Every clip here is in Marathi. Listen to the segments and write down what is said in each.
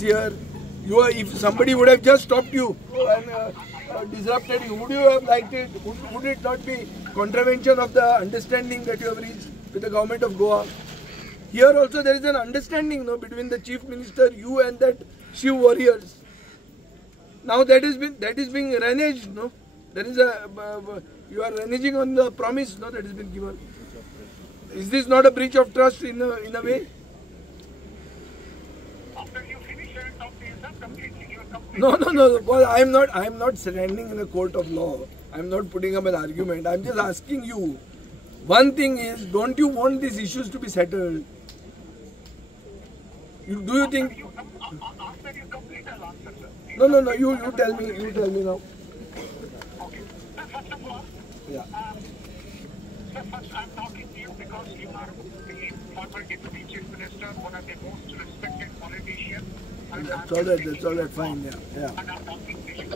is here. If somebody would have just stopped you and disrupted you, would you have liked it? Would it not be contravention of the understanding that you have reached with the government of Goa? Here also there is an understanding, no, between the Chief Minister, you and that Shiv warriors. Now that is being reneged, no. There is you are reneging on the promise, no, that has been given. Is this not a breach of trust in a way? After you finish your talk, completely you are complete. No. Well, I am not standing in a court of law. I am not putting up an argument. I am just asking you. One thing is, don't you want these issues to be settled? Do you think? After you complete, I'll answer, sir. No. You tell me. You tell me now. Okay. Sir, first of all, Yeah. sir, first I'm talking to you because you are the former Deputy Chief Minister, one of the most respected politicians. That's all right. Fine. Yeah. And I'm talking to you.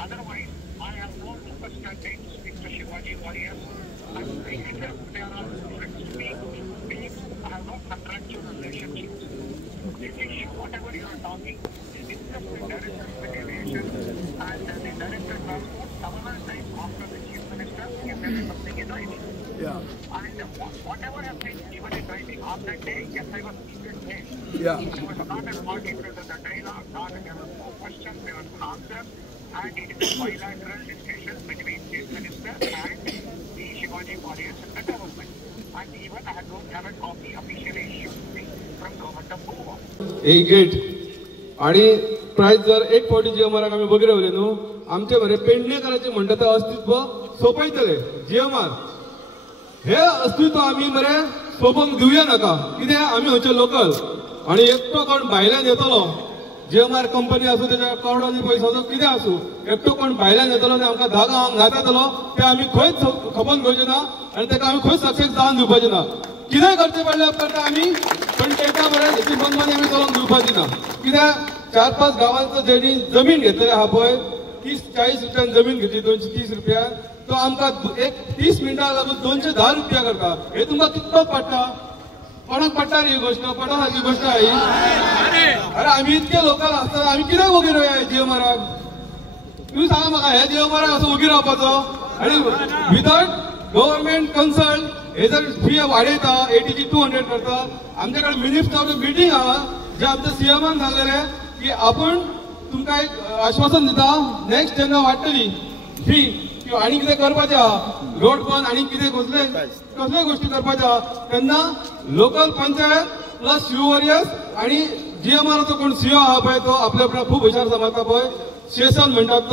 Otherwise, I have no understanding with the Shivaji warriors. And they are all friends to me. I have no contractual relationships. This issue, whatever you are talking, is discussed with Director of Aviation and the Director of Transport several times after the Chief Minister, if there is something in writing. Yeah. And whatever has been given in writing on that day, yes, I was seated there. Yeah. It was not a party to the dialogue, there was no question, there was an answer, and it is a bilateral discussion between Chief Minister and the Shivaji warriors and the government. And even I don't have a copy officially issued to me from government of Goa. A gate आणि प्राइस जर एक फावटी जीएमआर आम्ही बघी रावले न्हू आमचे बरे पेडणेकारांचे म्हणटा ते अस्तित्व सोंपयतले जीएमआर हे अस्तित्व आम्ही बरे सोंपोवंक दिवया नाका कित्याक आमी हांगचे लोकल आणि एकटो कोण भायल्यान येतलो जीएमआर कंपनी आसूं त्याच्या करोडांनी पयसो कितें आसूं एकटो कोण भायल्यान येतलो आनी आमकां धा गांवांक नाचातलो ते आमी खंयच खपोवन घेवचे ना आनी ताका आमी खंयच सक्सेस जावन दिवपाचे ना कितें करचें पडलें उपकारता आमी पण तेका बरें हेची मनमानी आमी चलोवंक दिवपाची ना कित्याक 4-5 गांवांचो जेणी जमीन घेतलेली आहा पळय 30-40 रुपयान जमीन घेतली 230 रुपया तो आमकां एक 30 मिनटां लागून 210 रुपया करता हे तुमकां कितलो पडटा कोणाक पडटा रे ही गोष्ट पडनाची गोष्ट आहे अरे आमी इतके लोकल आसता आमी कित्याक वोगी रावया जीएमआराक तुम्ही सांगा म्हाका ह्या जीएमआराक असो वोगी रावपाचो आनी विदाउट गव्हर्नमेंट कन्सल्ट हे जर फी वाडयता 80 200 करता आमचे कडेन मिनिस्टर ऑफ मिटींग आहा जे आमच्या सीएमान सांगलेले की आपण तुमकां एक आश्वासन दिता नेक्स्ट जेन्ना वाडटली फी किंवा आनी कितें करपाचें आहा रोड बंद आनी कितें कसले गोष्टी करपाच्यो आहा तेन्ना local panchayat plus Shiv warriors आनी जीएमआरचो कोण सीओ आहा पळय तो आपल्या आपल्या खूब हुशार समजता पळय सेशन म्हणटात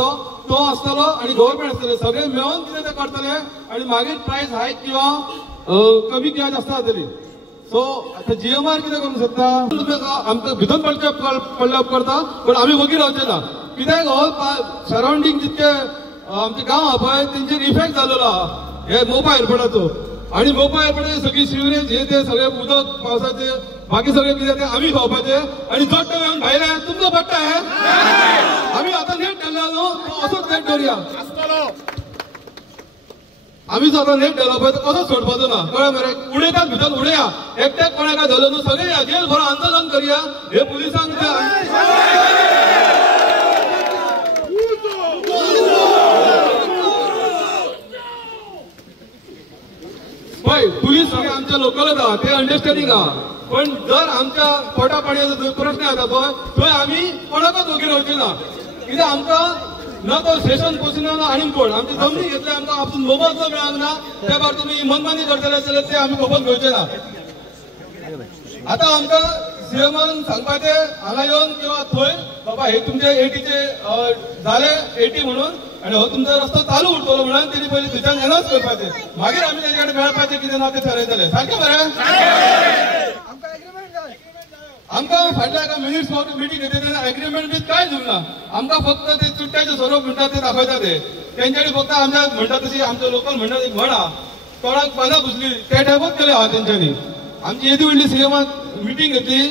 तो आसतलो आनी गव्हर्नमेंट आसतले सगळे मेळून कितें ते करतले आनी मागीर प्रायस हायक किंवा कमी किंवा जास्त जातली सो आता जीएमआर कितें करूंक शकता आमकां भितर पडल्या उपकारता पण आमी वगीर रावचे ना कित्याक हो सरावंडींग जितके आमचे गांव आहा पळय तेंचेर इफेक्ट जाल्लो आहा हे मोबायल एअरपोर्टाचो आणि मोबायल एअरपोर्टाची सगळी सिवरेज हे ते सगळे उदक पावसाचे बाकी सगळे कितें ते आमी खावपाचे आणि जट येवन भायले तुमकां पडटा हे आमी आतां नेट घाल्ला न्हू तो असोच नेट दवरया आमी जो आतां नेट घाला पळय तो कसोच सोडपाचो ना कळ्ळें मरे उडयतात भितर उडया एकट्याक कोणाक धरलो न्हू सगळे या जेल भरो आंदोलन करया हे पुलिसांक पळय पुलीस सगळे आमच्या लोकलच आहा ते अंडरस्टँडिंग आहा पण जर आमच्या पोटा पाणयाचो प्रश्न येता पळय थंय आमी कोणाकच वगीर रावचे ना कित्याक आमकां ना तो स्टेशन पोचना ना आनीक कोण आमची जमनी घेतली आमकां आपूण मोबायल मेळांक ना त्या भायर तुमी मनमानी करतले जाल्यार ते आमी खबर घेवचे ना आतां आमकां सीएमान सांगपाचें हांगा येवन किंवा थंय बाबा हे तुमचे 80चे जाले 80 म्हणून आनी हो तुमचो रस्तो चालू उरतलो म्हणून तेणी पयलीं थंयच्यान एनाउन्स करपाचें मागीर आमी तेजे कडेन मेळपाचें कितें ना तें थारायतले सारकें मरे आमकां फाटल्या एका मिनिट्स मिटींग घेतली तेन्ना एग्रीमेंट बी कांय दिवना आमकां फक्त ते चुट्ट्याचे स्वरूप म्हणटा ते दाखयता ते तेंच्यानी फक्त आमच्या म्हणटा तशी आमचे लोकल म्हणटा ती म्हण आहा कोणाक पानां पुसली त्या टायपच केले आहा तेंच्यांनी आमची येदी व्हडली सीएमाक मिटींग घेतली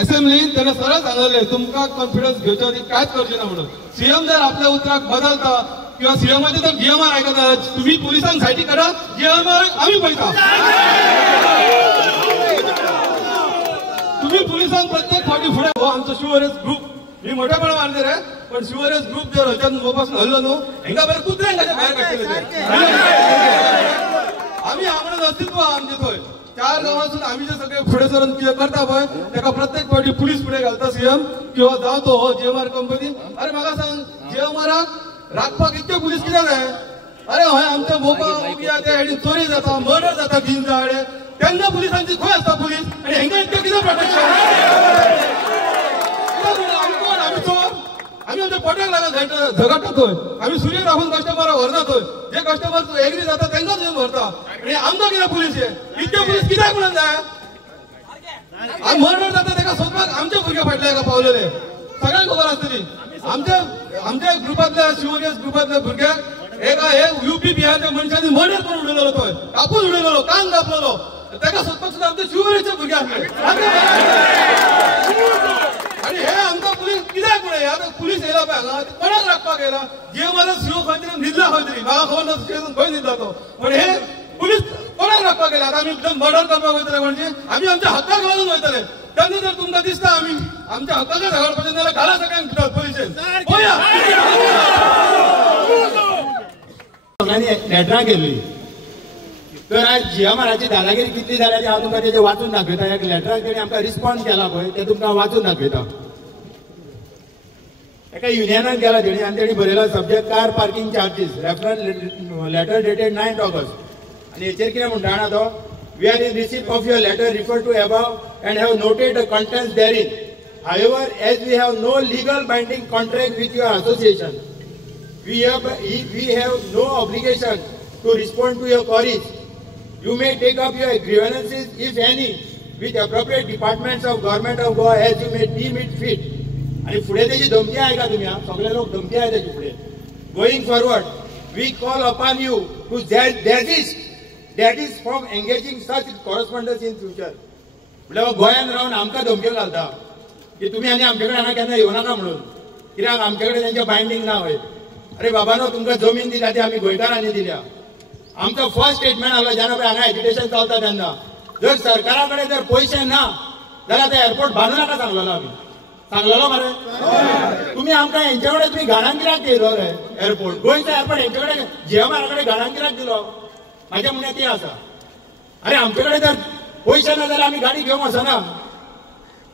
असेंब्लीन तेन्ना सरळ सांगलेले तुमकां कॉन्फिडन्स घेवच्या आदी कांयच करचें ना म्हणून सीएम जर आपल्या उतराक बदलता किंवा सीएमाचे जर जीएमआर आयकता तुम्ही पुलिसांक सायटी करा जीएमआर आमी पळयता तुम्ही पोलिसांक प्रत्येक फावटी फुडें हो आमचो शिवरेस ग्रुप मी मोठेपणा मानले रे पण शिवरेस ग्रुप जर हच्यान पासून हल्लो न्हू हेंका बरें कुत्र्यांक कशें भायर काडटले ते आम्ही आमरण अस्तित्व आमचे थंय 4 गांवांसून आम्ही जे सगळे फुडें सरून कितें करता पळय तेका प्रत्येक फावटी पुलीस फुडें घालता सीएम किंवा जावं तो हो जीएमआर कंपनी अरे म्हाका सांग जीएमआराक राखपाक इतके पुलीस कित्याक जाय अरे हय आमच्या मोपा मोगया त्या हेडी चोरी जाता मर्डर जाता गिंजा आडे तेन्ना पुलिसांची खंय आसता पुलीस आनी हेंका इतकें कितें प्रोटेक्शन आमी चोर आमी आमच्या पोटाक लागून झगडटा थंय आमी सुर्य राखून कस्टमराक व्हरना थंय जे कस्टमर एग्री जाता तेंकाच येवन व्हरता आनी आमकां कितें पुलीस इतके पुलीस कित्याक म्हणून जाय मर्डर जाता तेका सोदपाक आमच्या भुरगे फाटल्या हेका पावलेले सगळ्यांक खबर आसतली आमच्या ग्रुपांतल्या शिवरेस ग्रुपांतल्या भुरग्याक एका हे यूपी बिहारच्या मनशांनी मर्डर करून उडयलो थंय कापून उडयलो कान कापलेलो तेका सोदपाक सुद्दां आमचे शिवरेचे भुरगे आसले आणि हे आमकां पुलीस कित्याक म्हणून आतां पुलीस येयला पळय हांगा कोणाक राखपाक येयला जीएमआरएस शिव खंय तरी न्हिदला खंय तरी म्हाका खबर ना स्टेशन खंय न्हिदला तो पण हे पुलीस कोणाक राखपाक येयला आतां आमी मर्डर करपाक वयतले म्हणजे आमी आमच्या हक्काक लागून वयतले तेन्ना जर तुमकां दिसता आमी आमच्या हक्काक झगडपाचें जाल्यार घाला सगळ्यांक भितर पुलिशेन लेटरां केल्ली तर आज जीएमआराची दादागिरी कितली जाल्या ती हांव तुमकां तेजें वाचून दाखयता एक लेटराक तेणी आमकां रिस्पॉन्स केला पळय तें तुमकां वाचून दाखयता एका युनियनान केला तेणी आनी तेणी बरयला subject car parking charges reference letter dated 9 August आनी हेचेर कितें म्हणटा जाणा तो we are in receipt of your letter refer to above and have noted the contents therein however as we have no legal binding contract with your association we have no obligation to respond to your queries. You may take up your grievances, if any, with appropriate departments of government of Goa as you may deem it fit. आणि पुढे त्याची धमकी आहे का तुम्ही सगळे लोक धमकी आहे त्याची पुढे going forward we call upon you to that is from engaging such correspondence in future म्हणजे गोंयान रावन आमकां धमक्यो घालता की तुम्ही आनी आमचे कडेन हांगा केन्ना येवं नाका म्हणून कित्याक आमचे कडेन तेंचें बाइंडिंग ना वय अरे बाबानो तुमकां जमीन दिल्या ती आमी गोंयकारांनी दिल्या आमचो फर्स्ट स्टेटमेंट आसलो जेन्ना पळय हांगा एज्युकेशन चलता तेन्ना जर सरकारा कडेन जर पयशे ना जाल्यार ते एअरपोर्ट बांदूं नाका सांगलेलो आमी सांगलेलो मरे तुम्ही आमकां हेंचे कडेन तुमी घाणांक कित्याक दिलो रे एअरपोर्ट गोंयचो एअरपोर्ट हेंचे कडेन जीएमआरा कडेन घाणांक कित्याक दिलो म्हाजें म्हणणें तें आसा अरे आमचे कडेन जर पयशे ना जाल्यार आमी गाडी घेवंक वचना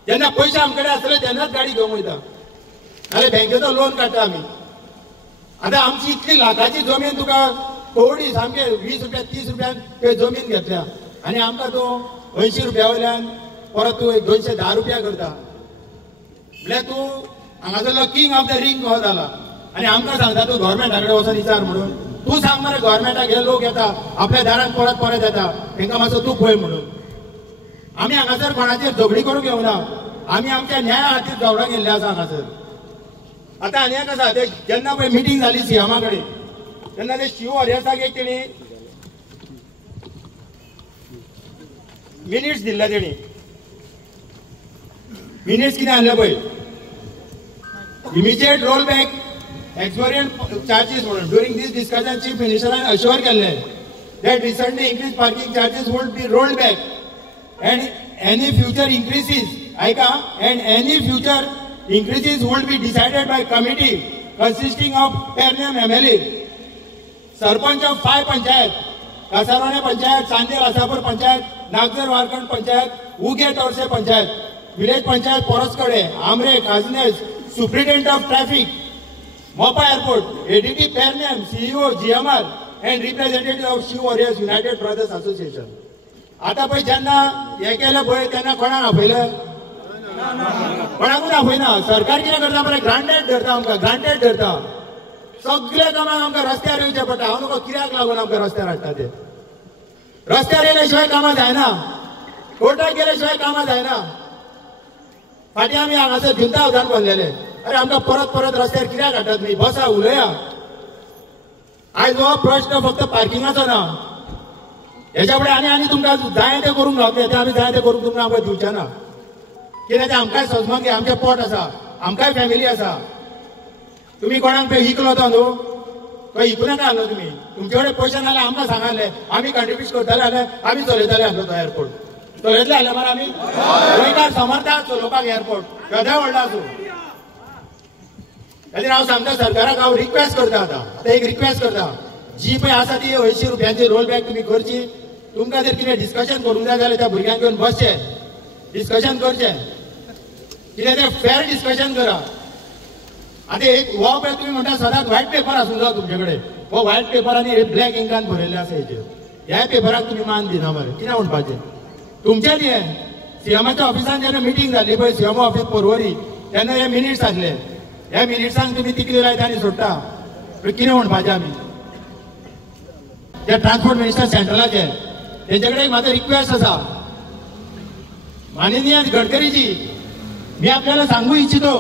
जेन्ना पयशे आमचे कडेन आसतले तेन्नाच गाडी घेवंक वयता नाल्यार बँकेचो लोन काडटा आमी आता आमची इतली लाखाची जमीन तुका कवडी सामके 20 रुपया 30 रुपयान ते जमीन घेतल्या आणि आमकां तो 80 रुपया वयल्यान परत तू 210 रुपया करता म्हळ्यार तू हांगासरलो किंग ऑफ द रिंग हो जाला आणि आमकां सांगता तू गव्हर्मेंटा कडेन वचून विचार म्हणून तू सांग मरे गव्हर्मेंटाक हे लोक येता आपल्या दारान परत येता तांकां मातसो तू पळय म्हणून आमी हांगासर कोणाचेर झगडी करूंक येवना आमी आमच्या न्याया खातीर झगडोंक गेल्ले आसा हांगासर आता आनी एक आसा ते जेन्ना पळय मिटींग जाली सीएमा कडेन तेन्ना ते शिव हरियासाक एक तेणी मिनिट्स दिल्ले तेणी मिनिट्स कितें आहले पळय immediate roll back exorbitant charges म्हणून ड्युरिंग दीस डिस्कशन चीफ मिनिस्टरान अश्योर केल्ले that recently increase parking charges would be rolled back and any future increases ऐका and any future increases would be decided by committee consisting of Pernem MLA, Sarpanch of 5 panchayat, Kasarwane panchayat, Sandel Asapur panchayat, Nagzar Warkand panchayat, Uge Torse panchayat, village panchayat Poroskade, Amre, Kaznes, superintendent of traffic, Mopa airport, ADT Pernem, CEO, GMR and representative of Shiv Warriors United Brothers Association. आता पळय जेन्ना हे केलें पळय तेन्ना कोणाक आपयलें कोणाकूच आपयना सरकार कितें करता मरे ग्रांटेड धरता आमकां ग्रांटेड धरता सगळे कामाक आमकां रस्त्यार येवचें पडटा हांव तुका कित्याक लागून आमकां रस्त्यार हाडटा ते रस्त्यार येयल्या शिवाय कामां जायना कोर्टाक गेल्या शिवाय कामां जायना फाटीं आमी हांगासर जुंता उदान बोल्लेले अरे आमकां परत रस्त्यार कित्याक हाडटात तुमी बसा उलया आयज हो प्रश्न फक्त पार्किंगाचो ना हेच्या फुडें आनी तुमकां जाय तें करूंक गावतलें तें आमी जाय तें करूंक तुमकां आमकां दिवचें ना कित्याक ते आमकांय सजमंगे आमचें पोट आसा आमकांय फॅमिली आसा तुमी कोणाक पळय विकलो तो न्हू खंय विकूं नाका आहलो तुमी तुमचे कडेन पयशे नाल्यार आमकां सांगाले आमी कंट्रिब्यूट करताले जाल्यार आमी चलयताले आहलो तो एअरपोर्ट चलयतले आले मरे आमी गोंयकार समर्थाक चलोवपाक एअरपोर्ट केदोय व्हडलो आसूं. खातीर हांव सांगता सरकाराक हांव रिक्वेस्ट करता आतां एक रिक्वेस्ट करता जी पळय आसा ती 80 रुपयांची रोल बॅक तुमी करची. तुमकां जर कितें डिस्कशन करूंक जाय जाल्यार त्या भुरग्यांक घेवन बसचें डिस्कशन करचें कितें तें फेर डिस्कशन करा. आतां एक हो पळय तुमी म्हणटा सदांच व्हायट पेपर आसूंक जाय तुमचे कडेन. हो व्हायट पेपरांनी ब्लॅक इंकान बरयल्लें आसा हेचेर. ह्या पेपराक तुमी मान दिना मरे कितें म्हणपाचें तुमचें न्ही हें. सीएमाच्या ऑफिसान जेन्ना मिटींग जाल्ली पळय सीएमओ ऑफिस पर्वरी तेन्ना हे मिनिट्स आसले. ह्या मिनिट्सांक तुमी तिकली लायता आनी सोडटा कितें म्हणपाचें आमी. जे ट्रान्सपोर्ट मिनिस्टर सेंट्रलाचे तेंचे कडेन म्हाजो रिक्वेस्ट आसा माननीय गडकरीजी मी आपल्याला सांगू इच्छितो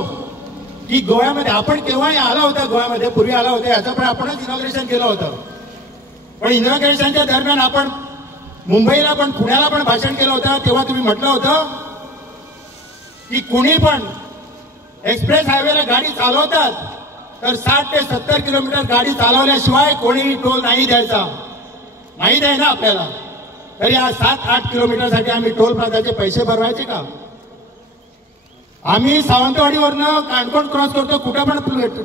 की गोव्यामध्ये आपण केव्हाही आला होता गोव्यामध्ये पूर्वी आला होता याचं पण आपणच इनॉग्रेशन केलं होतं. पण इनॉग्रेशनच्या दरम्यान आपण मुंबईला पण पुण्याला पण भाषण केलं होतं. तेव्हा तुम्ही म्हटलं होतं की कुणी पण एक्सप्रेस हायवेला गाडी चालवतात तर 60 ते 70 किलोमीटर गाडी चालवल्याशिवाय कोणीही टोल नाही द्यायचा. माहीत आहे ना आपल्याला. तरी या 7-8 किलोमीटरसाठी आम्ही टोल प्लाझाचे पैसे भरवायचे का. आम्ही सावंतवाडीवरनं काणकोण क्रॉस करतो कुठं पण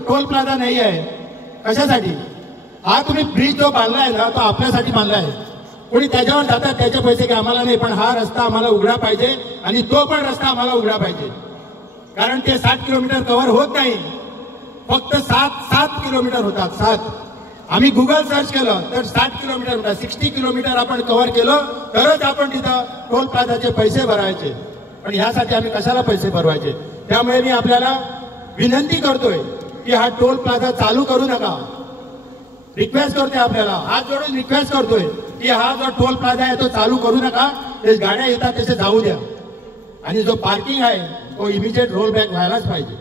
टोल प्लाझा नाही आहे. कशासाठी. हा तुम्ही ब्रिज जो बांधलाय ना तो आपल्यासाठी बांधलाय. कोणी त्याच्यावर जातात त्याचे पैसे की आम्हाला नाही पण हा रस्ता आम्हाला उघडा पाहिजे आणि तो पण रस्ता आम्हाला उघडा पाहिजे. कारण ते 60 किलोमीटर कव्हर होत नाही. फक्त 7 किलोमीटर होतात. 7 आम्ही गुगल सर्च केलं तर 60 किलोमीटर होतात. 60 किलोमीटर आपण कव्हर केलं तरच आपण तिथं टोल प्लाझाचे पैसे भरायचे. पण ह्यासाठी आम्ही कशाला पैसे भरवायचे. त्यामुळे मी आपल्याला विनंती करतोय की हा टोल प्लाझा चालू करू नका. रिक्वेस्ट करतोय आपल्याला हात जोडून रिक्वेस्ट करतोय की हा जो टोल प्लाझा आहे तो चालू करू नका. ते गाड्या येतात तसे जाऊ द्या आणि जो पार्किंग आहे तो इमिजिएट रोल बॅक व्हायलाच पाहिजे.